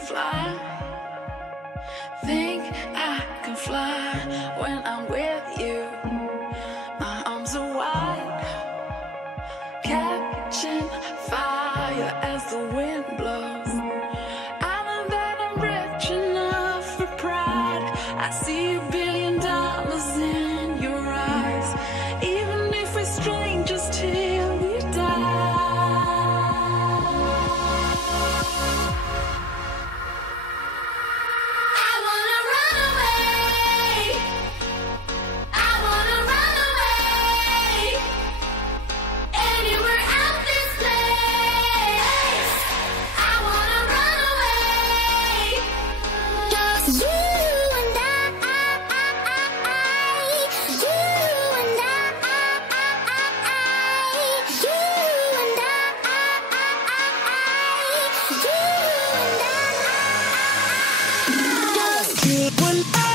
fly. Think I can fly when I'm with you. My arms are wide, catching fire as the wind blows. I know that I'm rich enough for pride. I see $1 billion in your eyes. Even if we're strangers till we die. I wanna run away. I wanna run away. Anywhere out this place. I wanna run away. Just you and I. You and I. You and I. You and I. Just you and I.